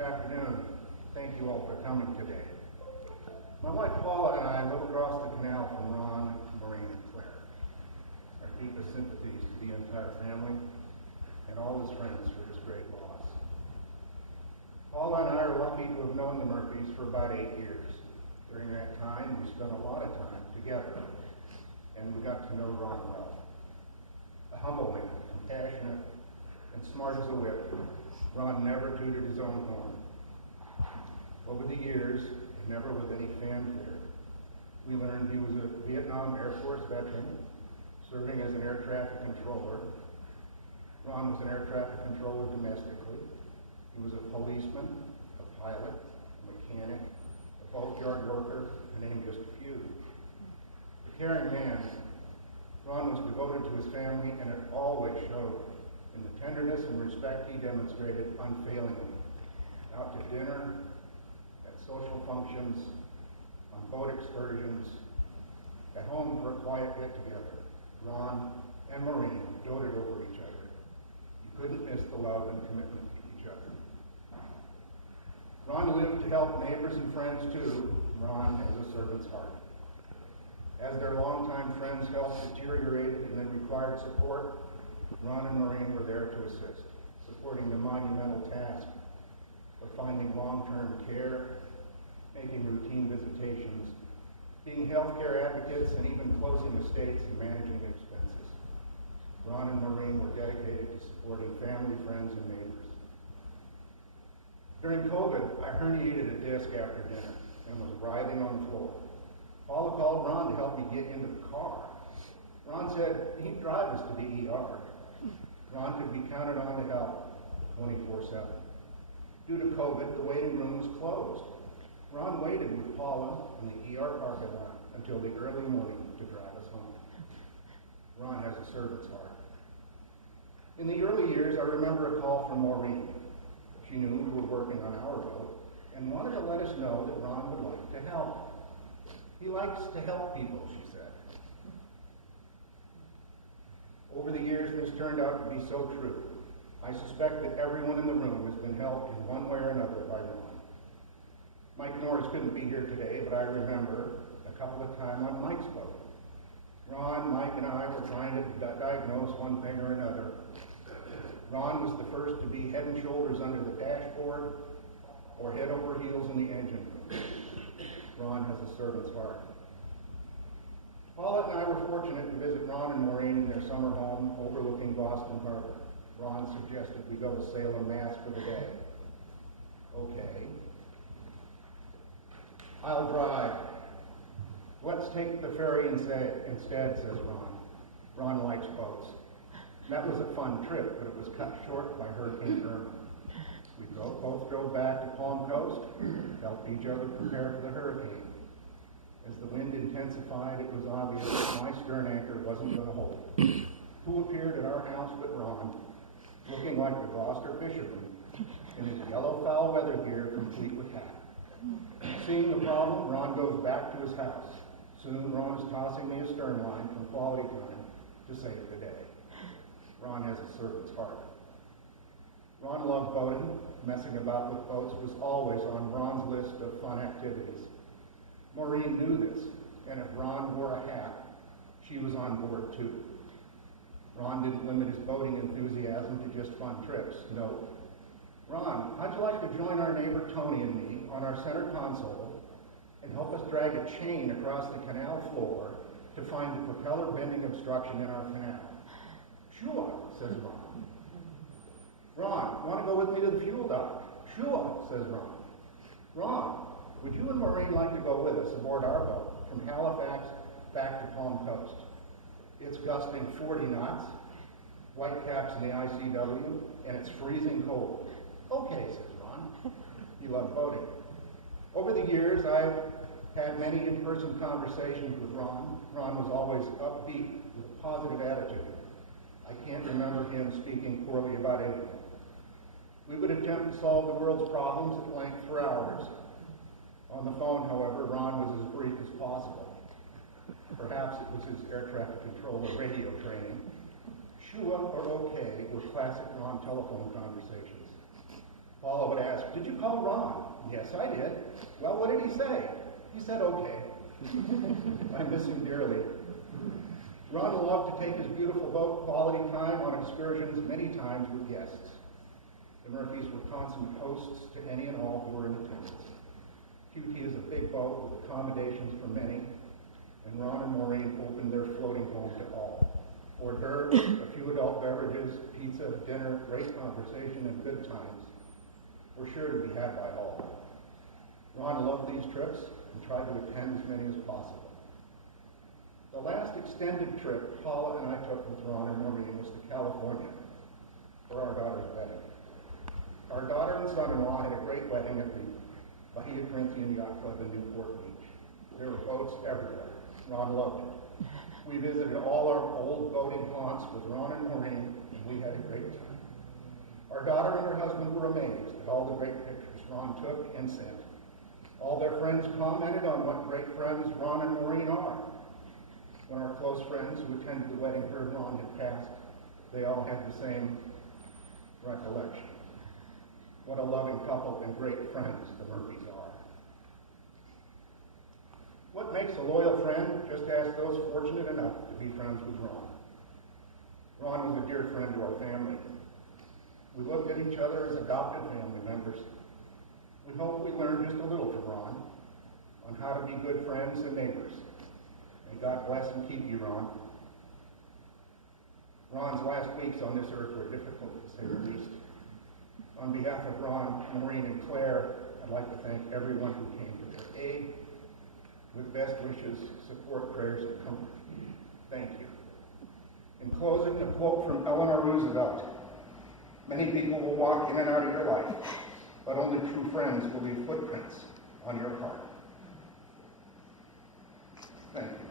Good afternoon. Thank you all for coming today. My wife Paula and I live across the canal from Ron, Maureen, and Claire. Our deepest sympathies to the entire family and all his friends for his great loss. Paula and I are lucky to have known the Murphys for about 8 years. During that time, we spent a lot of time together, and we got to know Ron well. A humble man, compassionate, and smart as a whip, Ron never tooted his own horn. Over the years, never with any fanfare, we learned he was a Vietnam Air Force veteran, serving as an air traffic controller. Ron was an air traffic controller domestically. He was a policeman, a pilot, a mechanic, a boatyard worker, to name just a few. A caring man, Ron was devoted to his family, and it always showed in the tenderness and respect he demonstrated unfailingly. Out to dinner, at social functions, on boat excursions, at home for a quiet get-together. Ron and Maureen doted over each other. You couldn't miss the love and commitment to each other. Ron lived to help neighbors and friends too. Ron has a servant's heart. As their longtime friends' health deteriorated and they required support, Ron and Maureen were there to assist, supporting the monumental task of finding long-term care, making routine visitations, being healthcare advocates, and even closing estates and managing expenses. Ron and Maureen were dedicated to supporting family, friends, and neighbors. During COVID, I herniated a disc after dinner and was writhing on the floor. Paula called Ron to help me get into the car. Ron said he'd drive us to the ER. Ron could be counted on to help 24/7. Due to COVID, the waiting room was closed. Ron waited with Paula in the ER parking lot until the early morning to drive us home. Ron has a servant's heart. In the early years, I remember a call from Maureen. She knew we were working on our boat and wanted to let us know that Ron would like to help. He likes to help people, she said. Over the years, this turned out to be so true. I suspect that everyone in the room has been helped in one way or another by Ron. Mike Norris couldn't be here today, but I remember a couple of times on Mike's boat. Ron, Mike, and I were trying to diagnose one thing or another. Ron was the first to be head and shoulders under the dashboard or head over heels in the engine room. Ron has a servant's heart. Paula and I were fortunate to visit Ron and Maureen in their summer home overlooking Boston Harbor. Ron suggested we go to Salem, Mass for the day. Okay. I'll drive. Let's take the ferry instead, says Ron. Ron likes boats. That was a fun trip, but it was cut short by Hurricane Irma. We both drove back to Palm Coast, helped each other prepare for the hurricane. As the wind intensified, it was obvious that my stern anchor wasn't going to hold. Who appeared at our house but Ron, looking like a Gloucester fisherman, in his yellow foul weather gear, complete with hat. Seeing the problem, Ron goes back to his house. Soon, Ron is tossing me a stern line from Quality Time to save the day. Ron has a servant's heart. Ron loved boating. Messing about with boats was always on Ron's list of fun activities. Maureen knew this, and if Ron wore a hat, she was on board too. Ron didn't limit his boating enthusiasm to just fun trips. No. Ron, how'd you like to join our neighbor Tony and me on our center console and help us drag a chain across the canal floor to find the propeller bending obstruction in our canal? Sure, says Ron. Ron, want to go with me to the fuel dock? Sure, says Ron. Ron, would you and Maureen like to go with us aboard our boat from Halifax back to Palm Coast? It's gusting 40 knots, white caps in the ICW, and it's freezing cold. Okay, says Ron. You love boating. Over the years, I've had many in-person conversations with Ron. Ron was always upbeat with a positive attitude. I can't remember him speaking poorly about anything. We would attempt to solve the world's problems at length for hours. On the phone, however, Ron was as brief as possible. Perhaps it was his air traffic controller radio training. Sure or okay were classic Ron telephone conversations. Paula would ask, did you call Ron? Yes, I did. Well, what did he say? He said, okay. I miss him dearly. Ron loved to take his beautiful boat quality time on excursions many times with guests. The Murphys were consummate hosts to any and all who were in attendance. QT is a big boat with accommodations for many, and Ron and Maureen opened their floating home to all. Hors d'oeuvres, a few adult beverages, pizza, dinner, great conversation, and good times were sure to be had by all. Ron loved these trips and tried to attend as many as possible. The last extended trip Paula and I took with Ron and Maureen was to California for our daughter's wedding. Our daughter and son-in-law had a great wedding at the Bahia Corinthian Yacht Club in Newport Beach. There were boats everywhere. Ron loved it. We visited all our old boating haunts with Ron and Maureen, and we had a great time. Our daughter and her husband were amazed at all the great pictures Ron took and sent. All their friends commented on what great friends Ron and Maureen are. When our close friends who attended the wedding heard Ron had passed, they all had the same recollection. What a loving couple and great friends the Murphys are. What makes a loyal friend? Just ask those fortunate enough to be friends with Ron. Ron was a dear friend to our family. We looked at each other as adopted family members. We hope we learned just a little from Ron on how to be good friends and neighbors. May God bless and keep you, Ron. Ron's last weeks on this earth were difficult, to say the least. On behalf of Ron, Maureen, and Claire, I'd like to thank everyone who came to their aid. With best wishes, support, prayers, and comfort. Thank you. In closing, a quote from Eleanor Roosevelt. Many people will walk in and out of your life, but only true friends will leave footprints on your heart. Thank you.